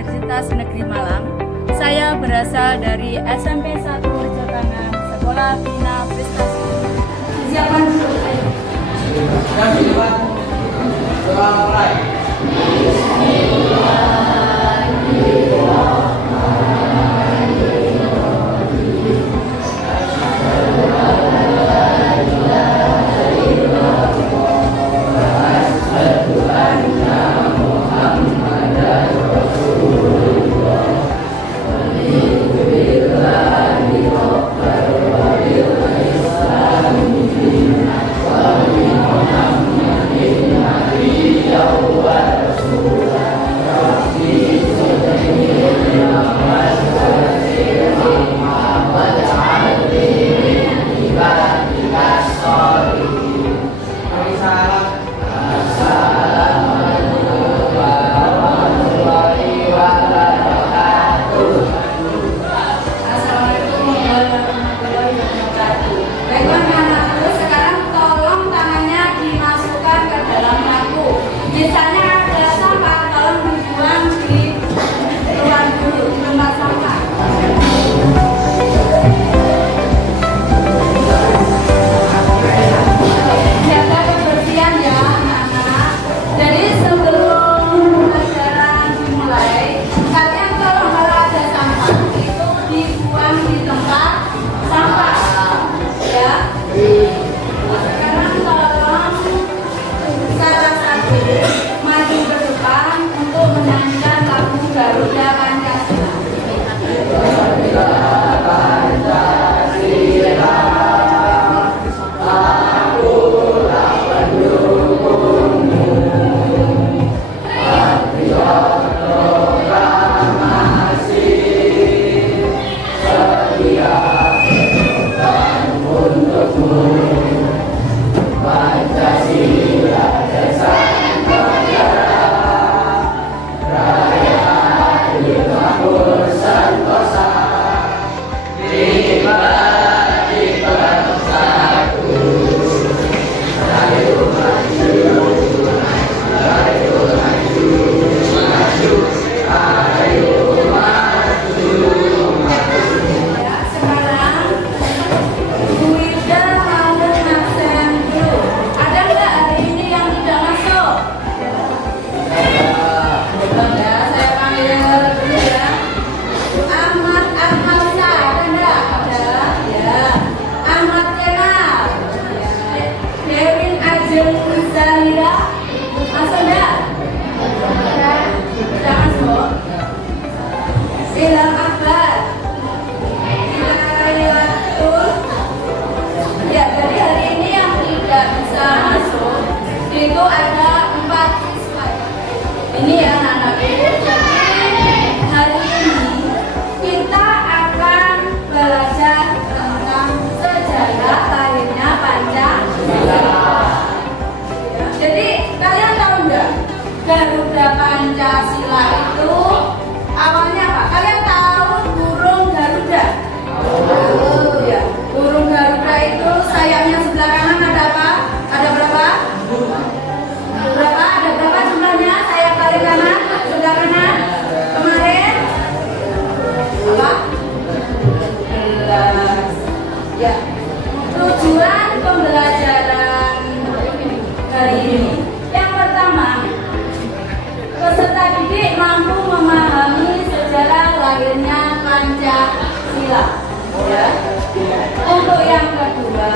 Universitas Negeri Malang. Saya berasal dari SMP 1 Rejotangan, Sekolah Bina Prestasi. Siapkan dulu, ayo. Itu ada 4 siswa. Ini ya anak-anak. Jadi hari ini kita akan belajar tentang sejarah lahirnya Pancasila. Jadi kalian tahu nggak Garuda Pancasila itu awalnya apa? Kalian tahu burung Garuda? Oh ya, burung Garuda itu sayapnya sebelah kanan ada apa? Ada berapa? Ada berapa jumlahnya? Sayap paling kanan, sebelah kanan. Kemarin apa? 11. Ya. Tujuan pembelajaran hari ini. Yang pertama, peserta didik mampu memahami sejarah lahirnya Pancasila. Ya. Untuk yang kedua,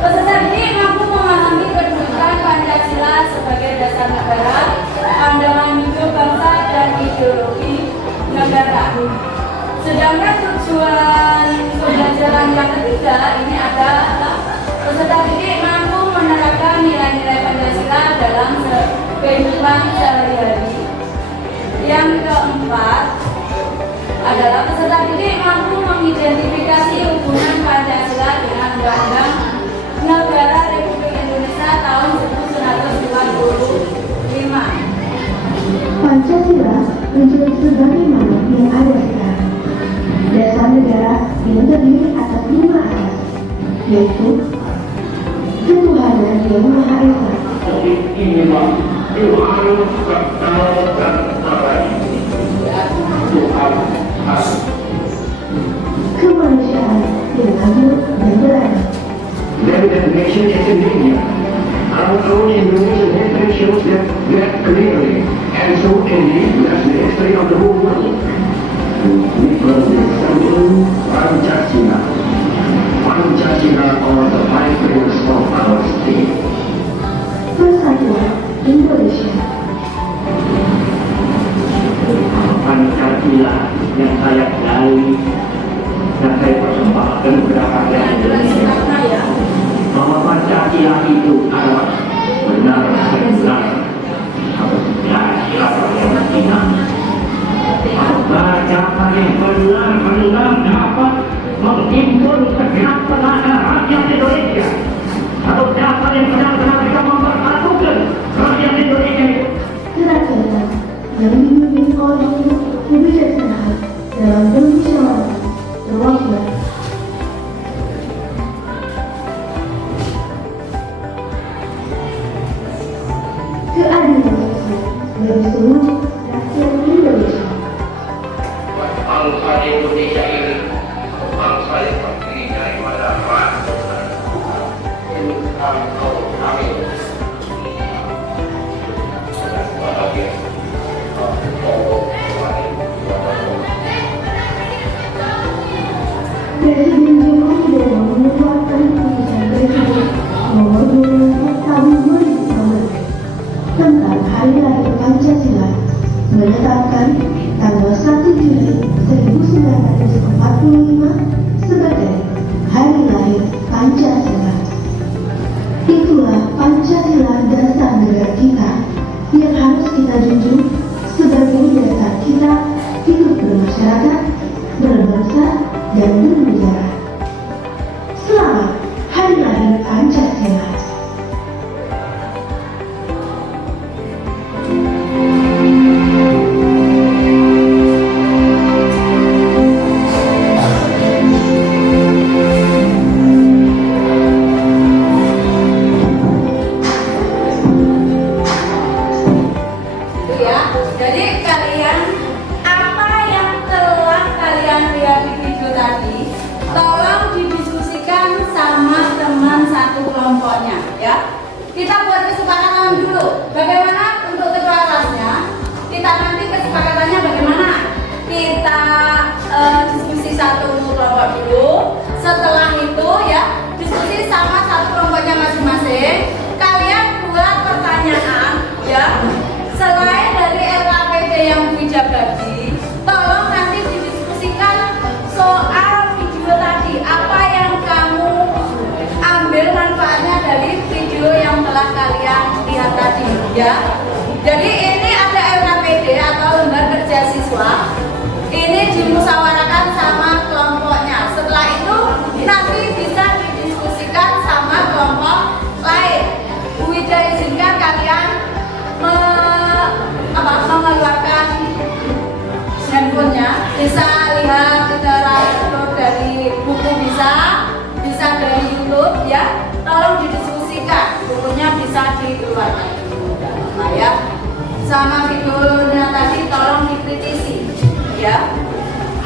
peserta didik mampu memahami kedudukan Pancasila sebagai dasar negara, pandangan hidup bangsa dan ideologi negara. Sedangkan tujuan pembelajaran yang ketiga ini adalah peserta didik mampu menerapkan nilai-nilai Pancasila dalam kehidupan sehari-hari. Yang keempat adalah peserta didik mampu mengidentifikasi hubungan Pancasila dengan Undang-Undang Negara Republik Indonesia tahun 1945. Pancasila menjadi sebagaimana yang ada sekarang. Dasar negara yang terdiri atas 5 asas, yaitu ketuhanan yang Maha Esa, ini memang Tuhan dan shows that clearly, and so ending that's the history of the whole world. We call this symbol Pancasila. Pancasila are the five pillars of our state. Persatuan Indonesia. Pancasila yang saya kenali dan saya persembahkan kepada rakyat Indonesia bahwa Pancasila itu adalah benar dan benar harus Pancasila yang benar. Siapa yang benar dapat menghimpun segenap tenaga rakyat Indonesia, atau siapa yang benar-benar bisa mempersatukan rakyat Indonesia itu. Kerakyatan yang dipimpin oleh kebijaksanaan dalam bermusyawarah berwakil. Keadilan sosial bagi seluruh rakyat Indonesia. Bangsa Indonesia ini bangsa yang terdiri dari masyarakat. Amin. Presiden Joko Widodo mengeluarkan keputusan Presiden Nomor 12 Tahun 2019 tentang Hari Lahir Pancasila, menetapkan tanggal 1 Juli 1945 sebagai Hari Lahir Pancasila. Itulah Pancasila, dasar negara kita yang harus kita junjung sebagai dasar kita hidup bermasyarakat, berbangsa, dan bernegara. Selamat Hari Lahir Pancasila. Jadi kalian, apa yang telah kalian lihat di video tadi, tolong didiskusikan sama teman satu kelompoknya, ya. Kita buat kesepakatan dulu. Bagaimana untuk ketua kelasnya? Kita nanti kesepakatannya bagaimana? Kita diskusi satu kelompok dulu. Setelah itu, ya, diskusi sama satu kelompoknya masing-masing. Kalian buat pertanyaan, ya. Selain dari LKPD yang bijak tadi, tolong nanti didiskusikan soal video tadi. Apa yang kamu ambil manfaatnya dari video yang telah kalian lihat tadi, ya. Jadi ini ada LKPD atau lembar kerja siswa. Ini dimusyawarahkan sama kelompoknya. Setelah itu nanti bisa didiskusikan sama kelompok lain. Bu Wida izinkan kalian mengeluarkan handphonenya, bisa lihat literatur dari buku, bisa dari YouTube, ya. Tolong didiskusikan, bukunya bisa dikeluarkan, nah, ya. Sama videonya tadi tolong dikritisi, ya.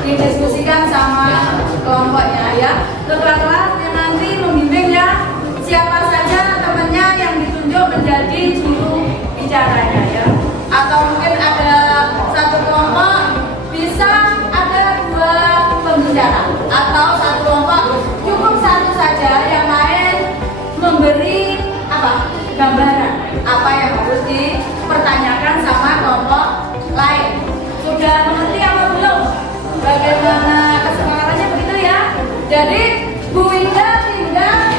Didiskusikan sama kelompoknya, ya. Ketua kelas yang nanti membimbing, ya. Siapa saja temannya yang ditunjuk menjadi juru bicaranya, ya. Atau mungkin ada satu kelompok bisa ada 2 pembicara, atau satu kelompok cukup 1 saja, yang lain memberi gambaran apa yang harus dipertanyakan sama kelompok lain. Sudah mengerti apa belum? Bagaimana kesepakatannya, begitu, ya. Jadi Bu Wida tinggal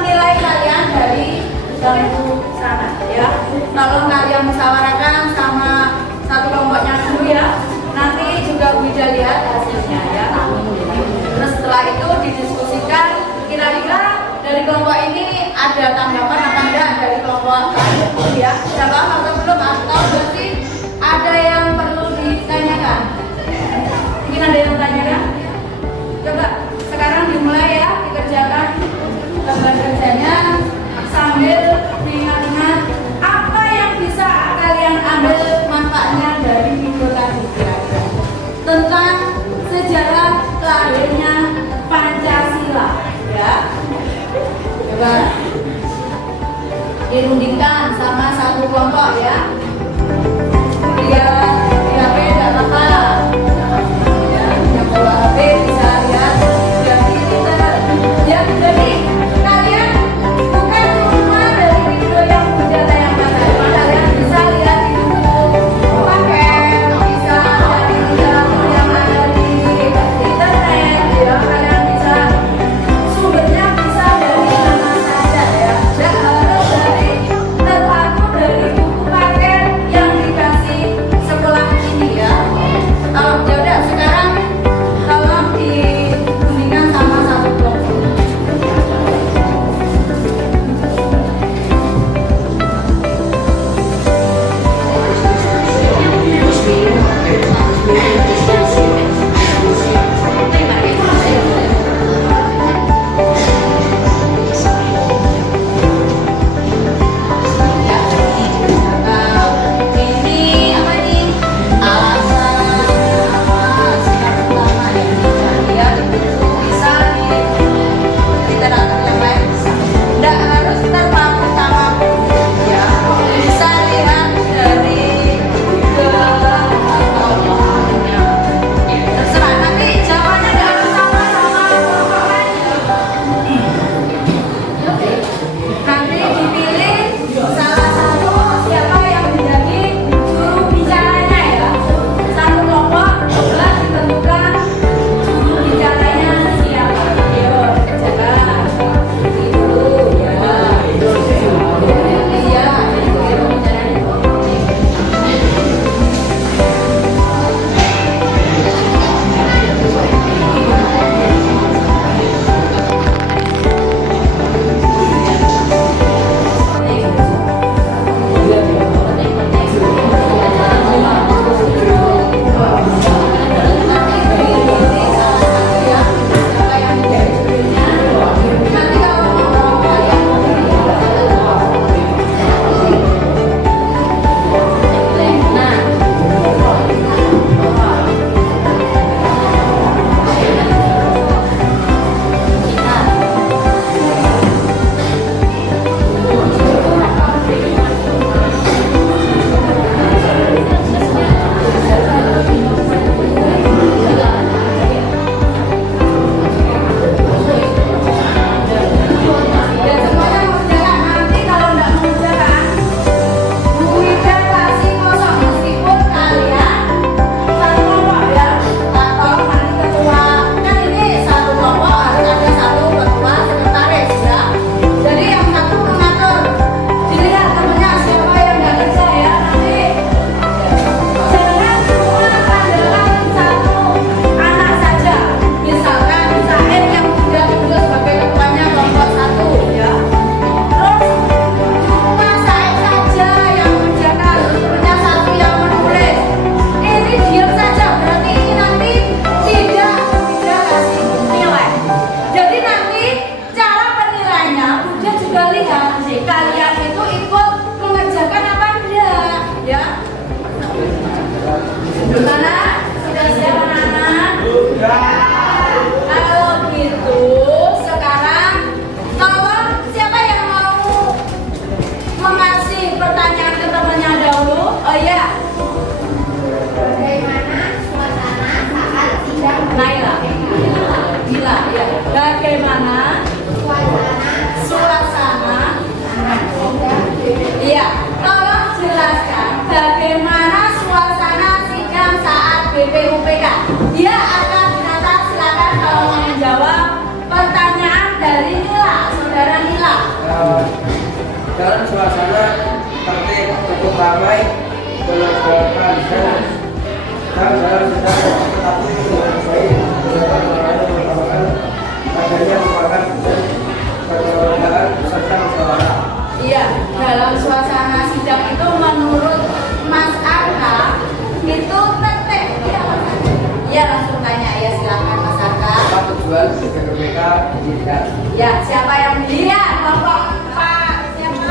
menilai kalian dari bangku sana, ya. Tolong kalian musyawarahkan sama satu kelompoknya dulu, ya. Nanti juga Bu Wida lihat hasilnya, ya. Terus setelah itu didiskusikan kira-kira dari kelompok ini ada tanggapan apa enggak dari kelompok lain, ya. Sudah paham atau belum? Atau berarti ada yang perlu ditanyakan? Mungkin ada yang tanyakan? Coba sekarang dimulai, ya, dikerjakan gambar kerjanya sambil diingat-ingat apa yang bisa kalian ambil manfaatnya dari video tadi, kira-kira tentang sejarah lahirnya Pancasila, ya. Coba dirundingkan sama kelompok ya. Lihat di HP tidak apa-apa. Ya, yang bawa HP bisa lihat dari Twitter. Ya, jadi kalian bukan cuma dari video yang sudah tayangkan, kalian bisa lihat di YouTube, pakai bisa dari literatur yang ada di internet. Ya, kalian bisa sumbernya bisa dari mana saja ya. Dan harus dari terpaku dari buku paket yang dikasih sekolah ini ya. Ya udah sekarang tolong dibunyikan sama satu kelompok. Ini apa nih? Alasan sikap utama yang dicari itu bisa di literatur yang lain bisa. Nggak harus terpaku sama buku ya. Bisa lihat dari Google atau lainnya. Terserah nanti jawabannya nggak harus sama kelompok lainnya. Nanti dipilih salah satu siapa yang menjadi juru bicaranya ya. Satu kelompok setelah ditentukan juru bicaranya siapa. Ayo jalan itu ya. Iya, juru bicaranya. Dan semuanya mengerjakan. Nanti kalau nggak mengerjakan, Bu Ida kasih kosong meskipun kalian satu kelompok ya. Atau nanti ketua, kan ini satu kelompok harus ada satu ketua sekretaris ya. Jadi yang satu mengatur, dilihat temennya siapa yang nggak kerja ya. Nanti jangan cuma pandangan satu anak saja. Misalkan Said yang sudah tugas sebagai ketuanya kelompok satu ya. Terus cuma Said saja yang mengerjakan, temennya satu yang menulis. Ini diam saja, berarti ini nanti tidak kasih nilai. Jadi nanti cara penilaiannya Bunda juga lihat kalian itu ikut mengerjakan apa enggak ya. Gimana? Sudah siap anak-anak? Kalau gitu sekarang tolong siapa yang mau mengasih pertanyaan ke temannya dahulu? Oh iya, Bagaimana suasana saat sidang Naila. Gila ya. Bagaimana suasana? Iya, tolong jelaskan bagaimana suasana sidang saat BPUPK. Dia akan dinata, silakan kalau mau menjawab pertanyaan dari Nila, saudara Nila. Dalam suasana tertib cukup ramai menegakkan dan dalam sedang tetapi dengan baik beserta merupakan adanya merupakan kekeluargaan serta musyawarah. Iya, dalam suasana sidang itu menurut Mas Arka itu tertib. Iya, langsung tanya ya, silakan Mas Arka. Apa tujuan BPUPK didirikan? Ya, siapa yang lihat kelompok Pak siapa?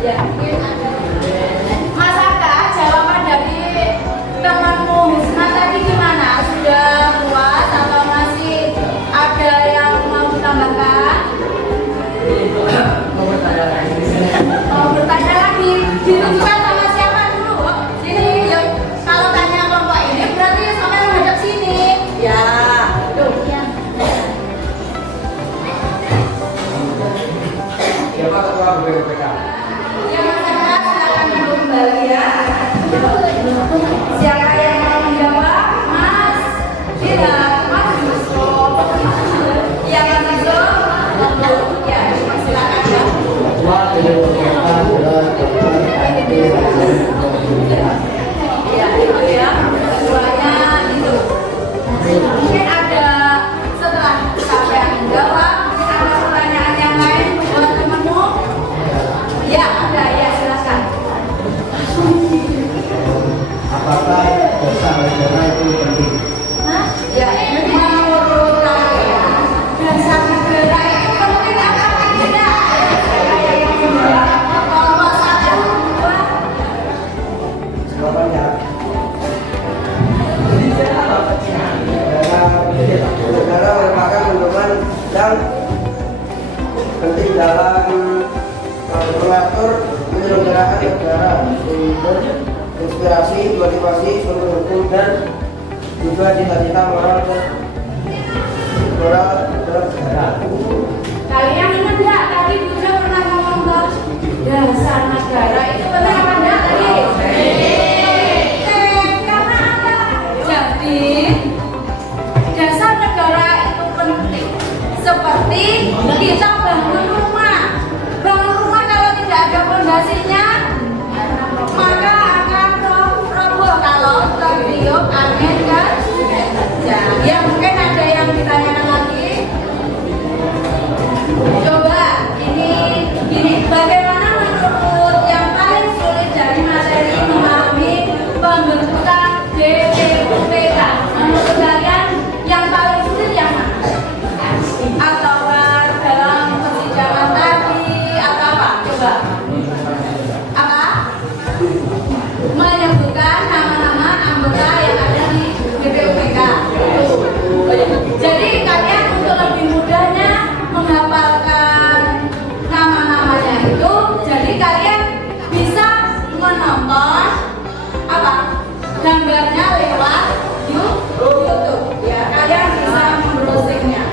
Ya. Mas Arka, jawaban dari temanmu inspirasi, motivasi, sumber hukum dan juga cita-cita moral dan negara. Kalian ingat nggak tadi Bunda pernah ngomong ke dasar negara itu benar apa enggak tadi? Karena apa? Jadi dasar negara itu penting. Seperti kita bangun rumah. Bangun rumah kalau tidak ada fondasinya, maka akan roboh kalau tertiup angin kan? Ya mungkin ada yang ditanyakan lagi. Coba ini bagaimana menurut yang paling sulit dari materi memahami pembentukan DPUPK? Menurut kalian yang paling sulit yang mana? Atau dalam persidangan tadi atau apa? Coba. Apa? Menyebutkan nama-nama anggota yang ada di DPUPK. Jadi kalian untuk lebih mudahnya menghafalkan nama-namanya itu, jadi kalian bisa menonton apa gambarnya lewat YouTube. Ya, kalian bisa membrowsingnya.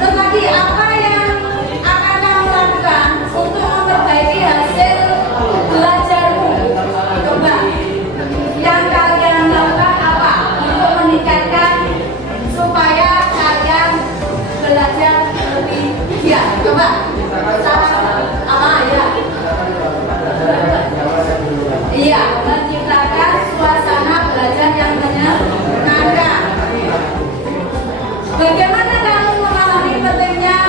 Terus lagi apa yang akan kamu lakukan untuk memperbaiki hasil belajarmu? Coba yang kalian lakukan apa untuk meningkatkan supaya kalian belajar lebih giat? Coba cara apa ya? Iya, menciptakan suasana belajar yang menyenangkan. Bagaimana kamu memahami pentingnya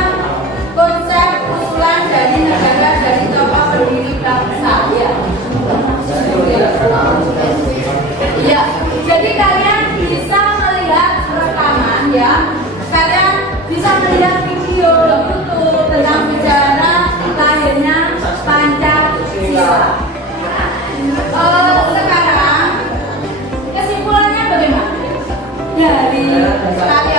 konsep usulan dari negara dari tokoh pendiri bangsa? Ya, jadi kalian bisa melihat rekaman ya. Kalian bisa melihat video YouTube tentang sejarah lahirnya Pancasila. Sekarang kesimpulannya bagaimana? Dari kalian